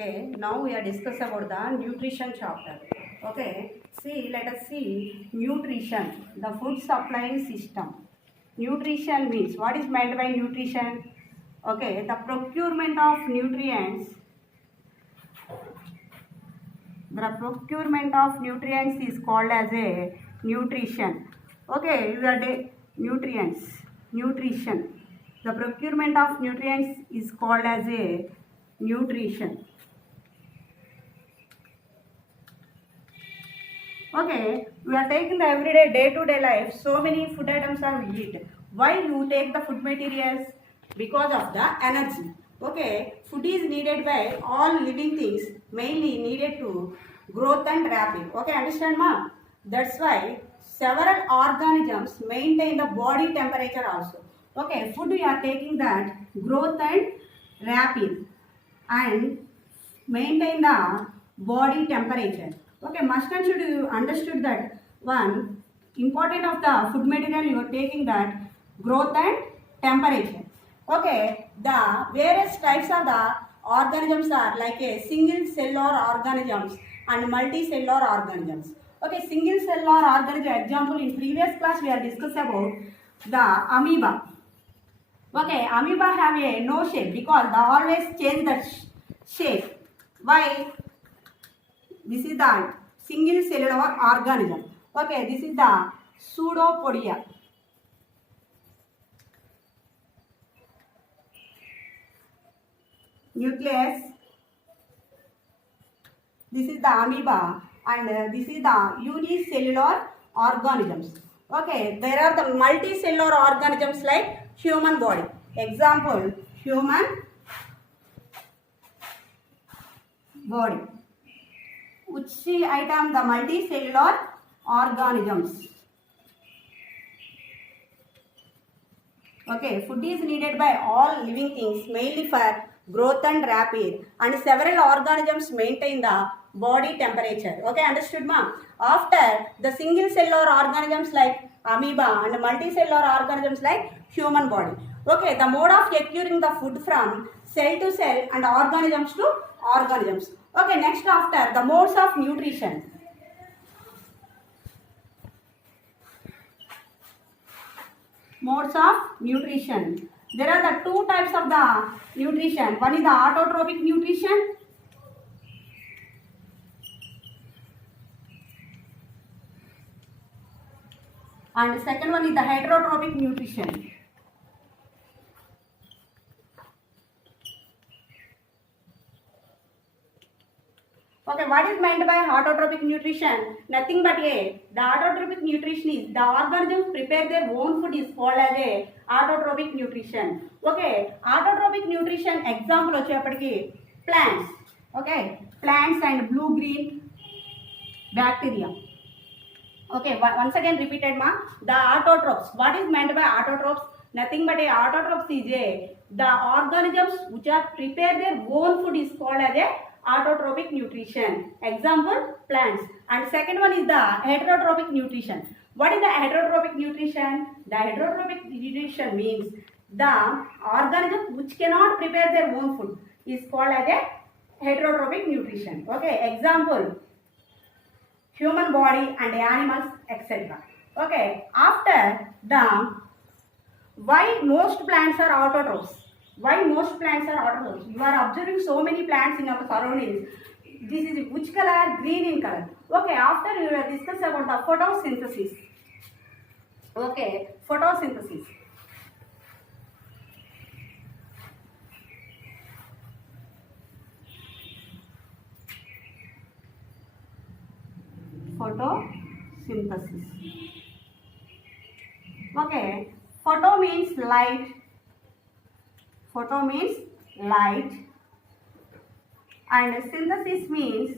Okay, now we are discuss about the nutrition chapter. Okay, let us see nutrition, the food supplying system. Nutrition means, what is meant by nutrition? Okay, the procurement of nutrients. The procurement of nutrients is called as a nutrition. Okay, nutrition. The procurement of nutrients is called as a nutrition. Okay, we are taking the everyday day-to-day life. So many food items are we eat. Why you take the food materials? Because of the energy. Okay, food is needed by all living things, mainly needed to growth and rapid. Okay, understand ma? That's why several organisms maintain the body temperature also. Okay, food we are taking that growth and rapid and maintain the body temperature. Okay, must and should you understood that one important of the food material you are taking that growth and temperature. Okay, the various types of the organisms are like a single cellular organisms and multicellular organisms. Okay, single cellular organism example in previous class we are discussed about the amoeba. Okay, amoeba have a no shape because they always change the shape. Why? This is the single cellular organism. Okay, this is the pseudopodia. Nucleus. This is the amoeba and this is the unicellular organisms. Okay, there are the multicellular organisms like human body. Example, human body. Which item? The multicellular organisms. Okay, food is needed by all living things, mainly for growth and rapid, and several organisms maintain the body temperature. Okay, understood ma? After the single cellular organisms like amoeba and multicellular organisms like human body. Okay, the mode of acquiring the food from cell to cell and organisms to organisms. Okay, next after the modes of nutrition. Modes of nutrition. There are the two types of the nutrition. One is the autotrophic nutrition. And the second one is the heterotrophic nutrition. Okay, what is meant by autotrophic nutrition? Nothing but the autotrophic nutrition is the organisms prepare their own food is called as a autotrophic nutrition. Okay, autotrophic nutrition example vachepatiki plants. Okay, plants and blue green bacteria. Okay, once again repeated ma. The autotrophs. What is meant by autotrophs? Nothing but a autotrophs is the organisms which are prepare their own food is called as a autotrophic nutrition. Example, plants. And second one is the heterotrophic nutrition. What is the heterotrophic nutrition? The heterotrophic nutrition means the organism which cannot prepare their own food is called as a heterotrophic nutrition. Okay, example, human body and animals, etc. Okay, after the why most plants are autotrophs? Why most plants are autotrophs? You are observing so many plants in our surroundings. This is which color? Green in color. Okay, after you will discuss about the photosynthesis. Okay, photosynthesis. Photosynthesis. Okay, photo means light. Photo means light and synthesis means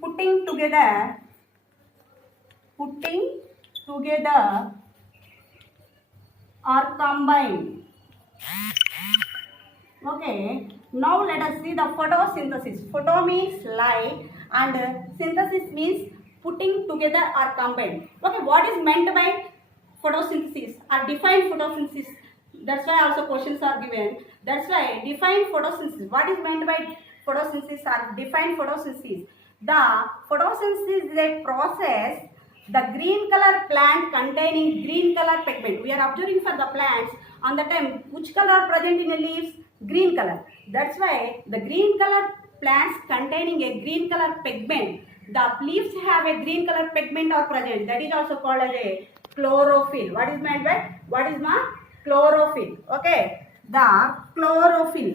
putting together or combined. Okay, now let us see the photosynthesis. Photo means light and synthesis means putting together or combined. Okay, what is meant by photosynthesis or define photosynthesis? That's why also questions are given. That's why define photosynthesis. What is meant by photosynthesis or define photosynthesis? The photosynthesis is a process, the green color plant containing green color pigment. We are observing for the plants on the time which color present in the leaves? Green color. That's why the green color plants containing a green color pigment, the leaves have a green color pigment are present. That is also called as a chlorophyll. What is meant by? What is my chlorophyll? Okay, the chlorophyll.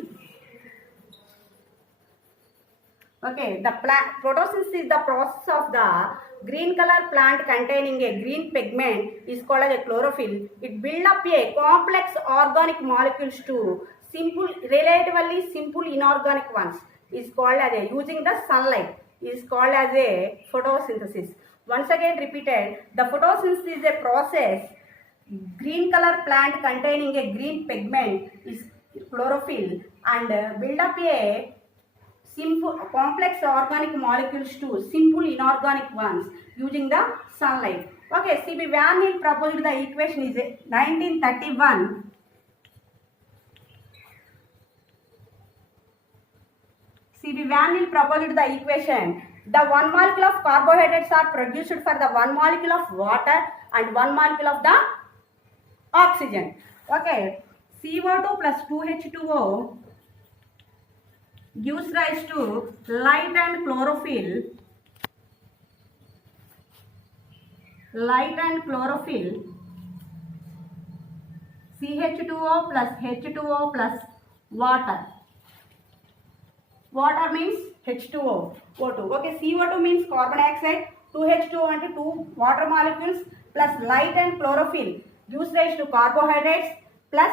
Okay, the plant photosynthesis is the process of the green color plant containing a green pigment is called as a chlorophyll. It builds up a complex organic molecules to simple, relatively simple inorganic ones is called as a using the sunlight is called as a photosynthesis. Once again repeated, the photosynthesis is a process, green color plant containing a green pigment is chlorophyll and build up a simple complex organic molecules to simple inorganic ones using the sunlight. Okay, C.B. Van Til proposed the equation is 1931. C.B. Van Til proposed the equation. The 1 molecule of carbohydrates are produced for the 1 molecule of water and 1 molecule of the oxygen. Okay, CO2 plus 2H2O gives rise to light and chlorophyll. Light and chlorophyll. CH2O plus H2O plus water. Water means H2O, O2. Okay, CO2 means carbon dioxide, 2H2O and 2 water molecules plus light and chlorophyll gives rise to carbohydrates plus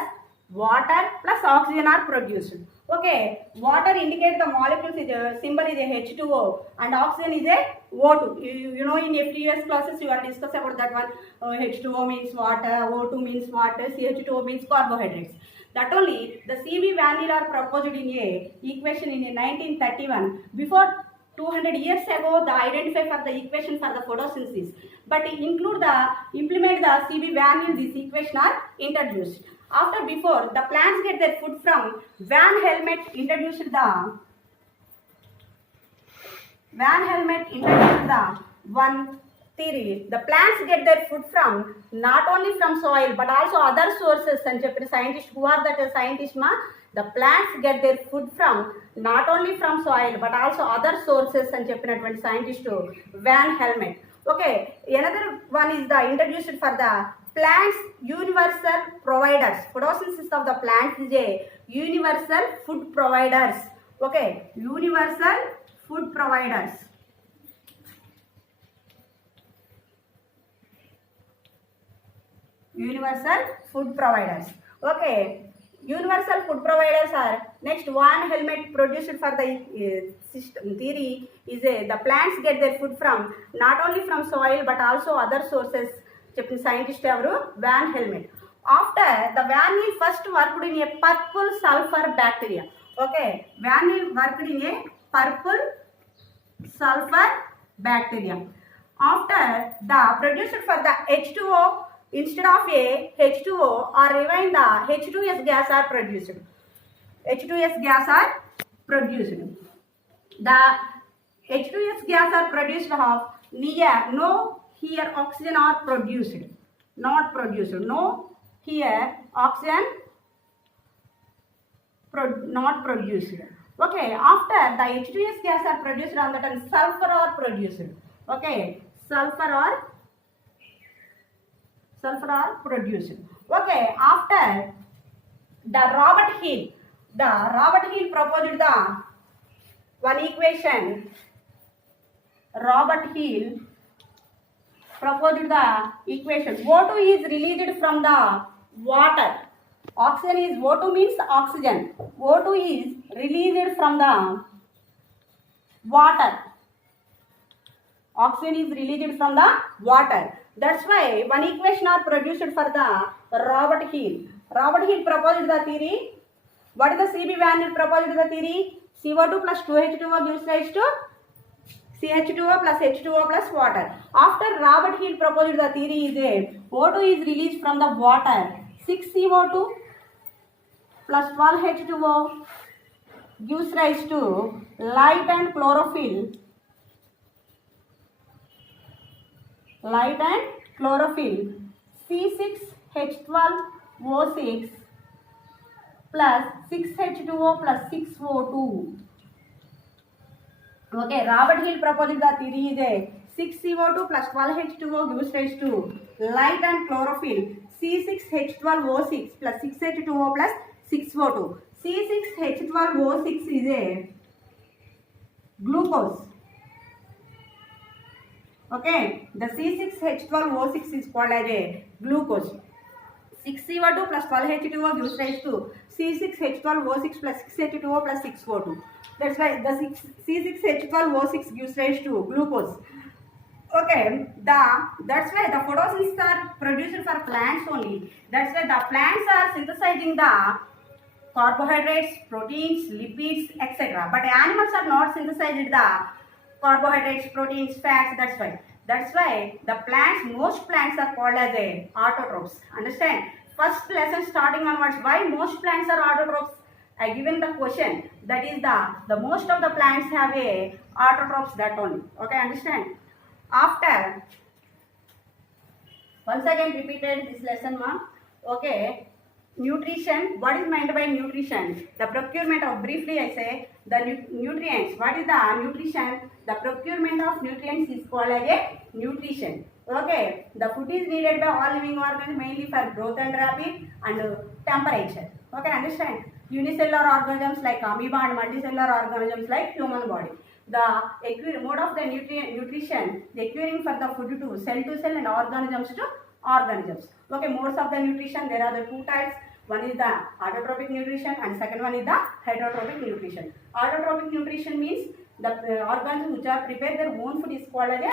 water plus oxygen are produced. Okay, water indicates the molecules is a symbol is a H2O and oxygen is a O2. You know in previous classes you are discussed about that one. H2O means water, O2 means water, CH2O means carbohydrates. That only the C.B. Van Til are proposed in a equation in 1931. Before 200 years ago, the identify for the equation for the photosynthesis. But include the implement the C.B. Van Til, this equation are introduced. After before the plants get their food from Van Helmont introduced the one theory. The plants get their food from not only from soil but also other sources. And scientists, who are that scientists ma? The plants get their food from not only from soil but also other sources and scientist Van Helmont. Okay, another one is the introduced for the plants universal providers. Photosynthesis of the plants is a universal food providers. Okay, universal food providers. Universal food providers. Okay, universal food providers are next. Van Helmont produced for the system theory is a the plants get their food from not only from soil but also other sources. Scientist Van Helmont. After the Van Til first worked in a purple sulfur bacteria. Okay, Van Til worked in a purple sulfur bacteria. After the produced for the H2O, instead of a H2O or even the H2S gas are produced. H2S gas are produced. The H2S gas are produced of no here oxygen are produced. Not produced. No here oxygen not produced. Okay, after the H2S gas are produced on the time sulfur are produced. Okay, sulfur are produced. Okay, after the Robert Hill proposed the one equation. Robert Hill proposed the equation. O2 is released from the water. Oxygen is O2 means oxygen. O2 is released from the water. Oxygen is released from the water. That's why one equation are produced for the Robert Hill. Robert Hill proposed the theory. What is the C.B. Van Til proposed the theory? CO2 plus 2H2O gives rise to CH2O plus H2O plus water. After Robert Hill proposed the theory is a O2 is released from the water. 6CO2 plus 12H2O gives rise to light and chlorophyll. Light and chlorophyll. C6H12O6 plus 6H2O plus 6O2. Okay, Robert Hill proposed the theory is a 6CO2 plus 12H2O gives rise to light and chlorophyll. C6H12O6 plus 6H2O plus 6O2. C6H12O6 is a glucose. Okay, the C6H12O6 is called as a glucose. 6CO2 plus 12H2O gives rise to C6H12O6 plus 6H2O plus 6O2. That's why the C6H12O6 gives rise to glucose. Okay, that's why the photosynthesis are produced for plants only. That's why the plants are synthesizing the carbohydrates, proteins, lipids, etc. But animals are not synthesizing the carbohydrates, proteins, fats. That's why the plants, most plants are called as a autotrophs. Understand? First lesson starting onwards, why most plants are autotrophs? I given the question, that is the most of the plants have a autotrophs, that only. Okay, understand? After once again repeated this lesson, ma. Okay, nutrition. What is meant by nutrition? The procurement of, briefly I say, the nutrients. What is the nutrition? The procurement of nutrients is called as a nutrition. Okay, the food is needed by all living organisms mainly for growth and rapid and temperature. Okay, understand? Unicellular organisms like amoeba and multicellular organisms like human body. The mode of the nutrition, the acquiring for the food to cell and organisms to organisms. Okay, modes of the nutrition, there are the two types. One is the autotrophic nutrition and second one is the heterotrophic nutrition. Autotrophic nutrition means the organisms which are prepare their own food is called as a